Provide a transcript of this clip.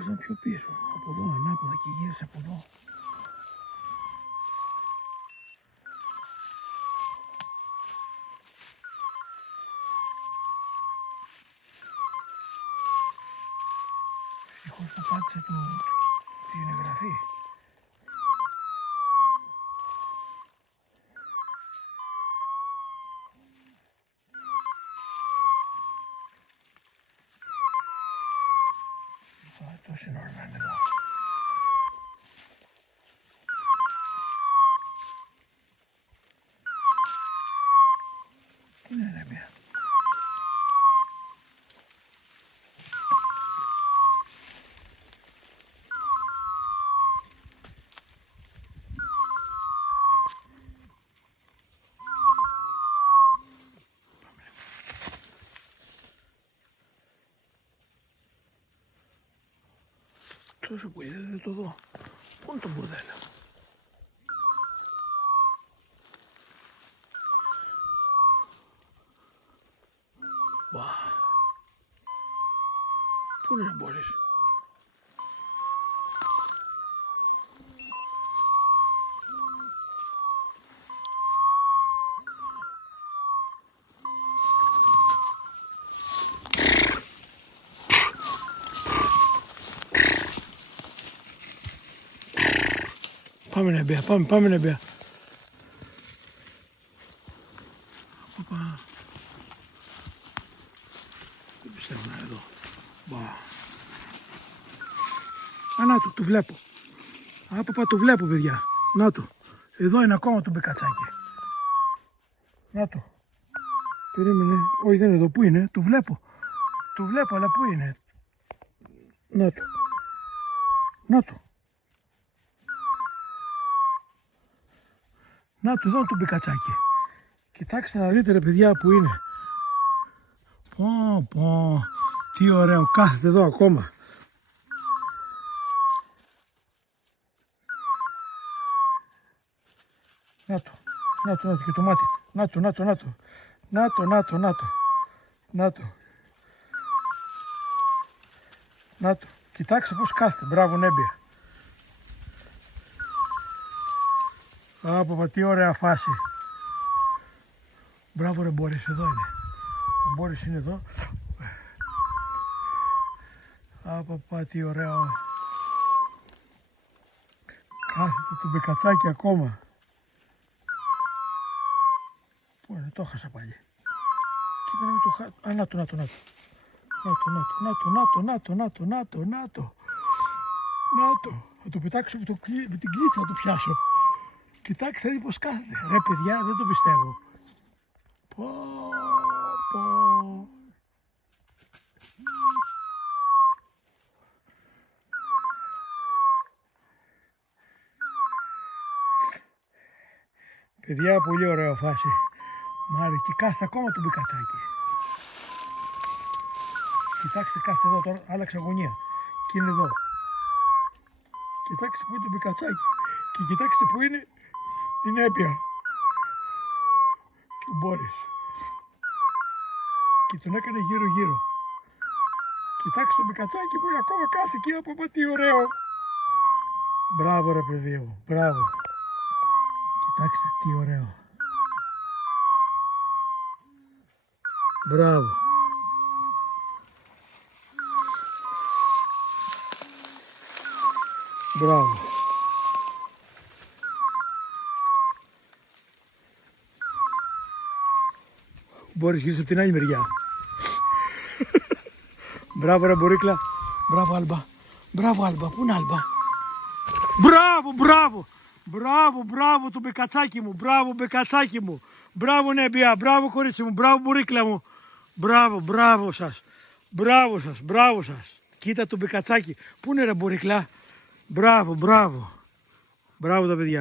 Προχώρησαν πιο πίσω. Από εδώ ανάποδα και γύρισε από εδώ. Ευτυχώς που πάτησε την εγγραφή. Τόση ώρα να είναι εδώ. Τι είναι ρε μία. Τόσο πολύ δεν το δω. Πού είναι το μπουρδέλο. Μπα. Πού είναι να μπορείς. Πάμε Νεμπέα, πάμε Νεμπέα. Δεν πιστεύω να είναι εδώ. Να το βλέπω. Άπαπα το βλέπω παιδιά. Να το. Εδώ είναι ακόμα το μπεκατσάκι. Να το. Περίμενε. Όχι δεν είναι εδώ. Πού είναι. Το βλέπω. Το βλέπω αλλά πού είναι. Να το. Να το. Να το, εδώ είναι το μπεκατσάκι. Κοιτάξτε να δείτε ρε παιδιά που είναι. Πω, τι ωραίο, κάθεται εδώ ακόμα. Να το και το μάτι. Να το, κοιτάξτε πως κάθεται, μπράβο Νέμπια. Άπαπα, τι ωραία φάση. Μπράβο ρε Μπόρις, εδώ είναι. Ο Μπόρις είναι εδώ. Άπαπα, τι ωραίο. Κάθεται το μπεκατσάκι ακόμα. Πού είναι, το έχασα πάλι. Κοίτα να μην το χάσω. Α, να το. Θα το πετάξω με την κλίτσα, θα το πιάσω. Κοιτάξτε δει πως κάθεται. Ρε παιδιά, δεν το πιστεύω. Πω. Παιδιά, πολύ ωραία φάση. Μ' άρεσε και κάθεται ακόμα το μπεκατσάκι. Κοιτάξτε, κάθεται εδώ τώρα, άλλαξε αγωνία. Και είναι εδώ. Κοιτάξτε που είναι το μπεκατσάκι. Και κοιτάξτε που είναι η Νέμπια. Και ο Μπόρις. Και τον έκανε γύρω. Κοιτάξτε το μπεκατσάκι που είναι ακόμα κάθε εκεί από τι ωραίο. Μπράβο ρε παιδί μου, μπράβο. Κοιτάξτε τι ωραίο. Μπράβο. Μπράβο. Μπορείς γύρω από την άλλη μεριά. Μπράβο ρε Μπορίκλα. Μπράβο Άλμπα. Μπράβο Άλμπα. Πού είναι Άλμπα. Μπράβο το μπεκατσάκι μου. Μπράβο μπεκατσάκι μου. Μπράβο Νέμπια. Μπράβο κορίτσι μου. Μπράβο Μπορίκλα μου. Μπράβο σας. Μπράβο σας. Κοίτα το μπεκατσάκι. Πού είναι ρε Μπορίκλα. Μπράβο τα παιδιά.